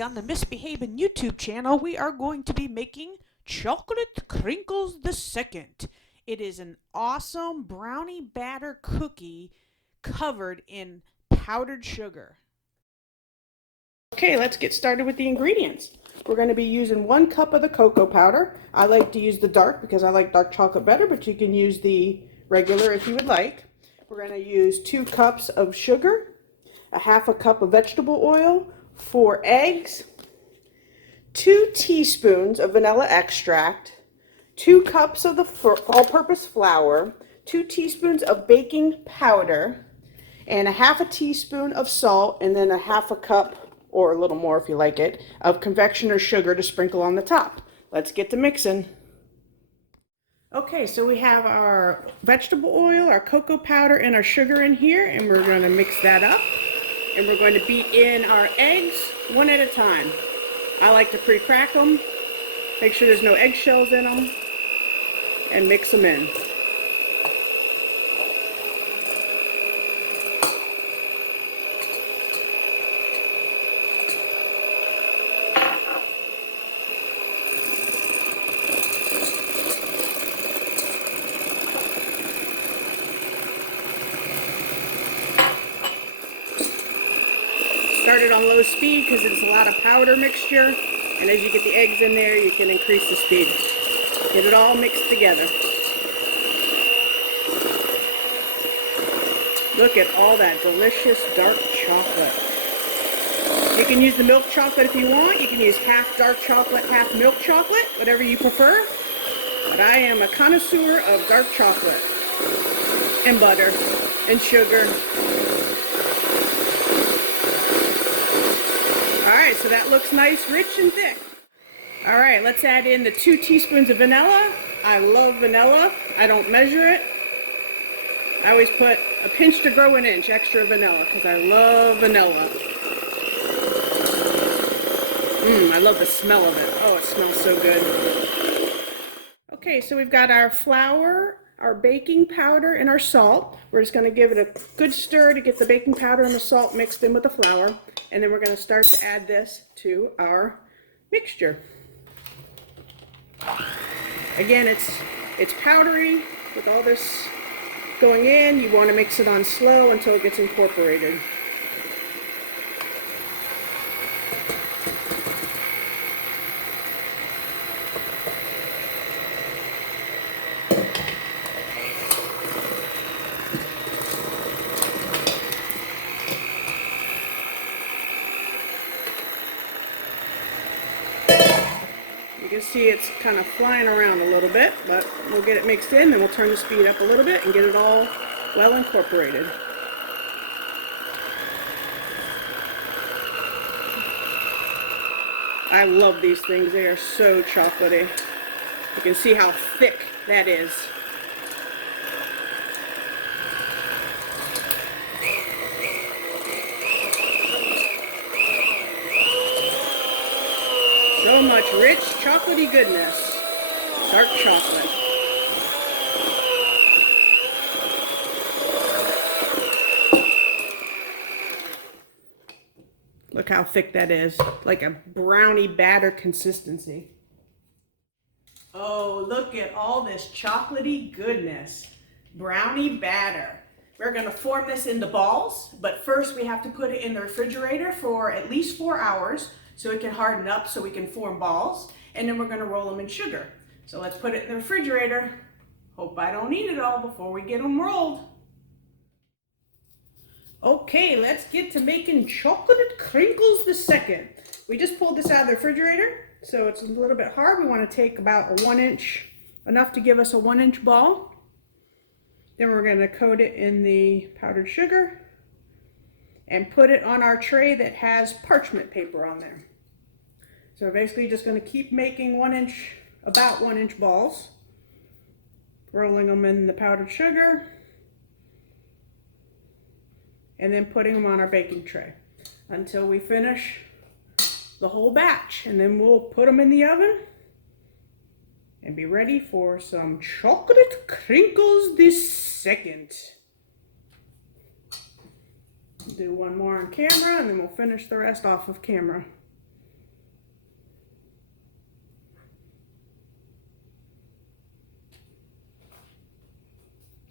Today on the Misbehavin' YouTube channel, we are going to be making Chocolate Crinkles II. It is an awesome brownie batter cookie covered in powdered sugar. Okay, let's get started with the ingredients. We're going to be using 1 cup of the cocoa powder. I like to use the dark because I like dark chocolate better, but you can use the regular if you would like. We're going to use 2 cups of sugar, a half a cup of vegetable oil, 4 eggs, 2 teaspoons of vanilla extract, 2 cups of the all-purpose flour, 2 teaspoons of baking powder, and a half a teaspoon of salt, and then a half a cup, or a little more if you like it, of confectioner sugar to sprinkle on the top. Let's get to mixing. Okay, so we have our vegetable oil, our cocoa powder, and our sugar in here, and we're going to mix that up. And we're going to beat in our eggs one at a time. I like to pre-crack them, make sure there's no eggshells in them, and mix them in. Start it on low speed because it's a lot of powder mixture, and as you get the eggs in there, you can increase the speed. Get it all mixed together. Look at all that delicious dark chocolate. You can use the milk chocolate if you want. You can use half dark chocolate, half milk chocolate, whatever you prefer. But I am a connoisseur of dark chocolate and butter and sugar. Alright, so that looks nice, rich, and thick. Alright, let's add in the 2 teaspoons of vanilla. I love vanilla. I don't measure it. I always put a pinch to grow an inch extra vanilla because I love vanilla. I love the smell of it. Oh, it smells so good. Okay, so we've got our flour, our baking powder, and our salt. We're just going to give it a good stir to get the baking powder and the salt mixed in with the flour. And then we're going to start to add this to our mixture. Again, it's powdery with all this going in. You want to mix it on slow until it gets incorporated. You can see it's kind of flying around a little bit, but we'll get it mixed in, then we'll turn the speed up a little bit and get it all well incorporated. I love these things. They are so chocolatey. You can see how thick that is. So much rich, chocolatey goodness. Dark chocolate. Look how thick that is. Like a brownie batter consistency. Oh, look at all this chocolatey goodness. Brownie batter. We're going to form this into balls, but first we have to put it in the refrigerator for at least 4 hours so it can harden up so we can form balls, and then we're going to roll them in sugar. So let's put it in the refrigerator. Hope I don't eat it all before we get them rolled. Okay, let's get to making Chocolate Crinkles II. We just pulled this out of the refrigerator, so it's a little bit hard. We want to take about a 1 inch, enough to give us a 1 inch ball. Then we're going to coat it in the powdered sugar and put it on our tray that has parchment paper on there. So we're basically just going to keep making about 1 inch balls, rolling them in the powdered sugar, and then putting them on our baking tray until we finish the whole batch. And then we'll put them in the oven and be ready for some Chocolate Crinkles II. Do one more on camera and then we'll finish the rest off of camera.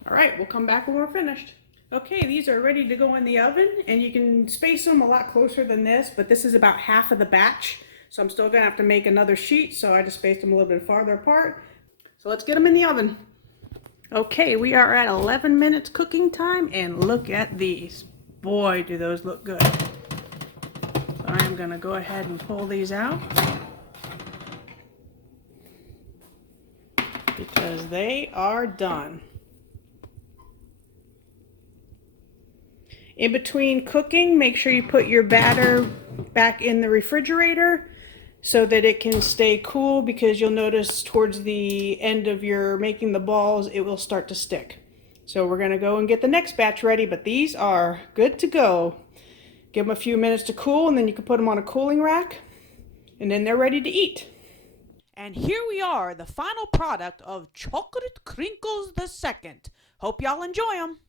All right, we'll come back when we're finished. Okay, these are ready to go in the oven, and you can space them a lot closer than this, but this is about half of the batch, so I'm still gonna have to make another sheet, so I just spaced them a little bit farther apart. So let's get them in the oven. Okay, we are at 11 minutes cooking time, and look at these. Boy, do those look good. So I am gonna go ahead and pull these out because they are done. In between cooking, make sure you put your batter back in the refrigerator so that it can stay cool, because you'll notice towards the end of your making the balls, it will start to stick. So we're gonna go and get the next batch ready, but these are good to go. Give them a few minutes to cool, and then you can put them on a cooling rack, and then they're ready to eat. And here we are, the final product of Chocolate Crinkles II. Hope y'all enjoy them.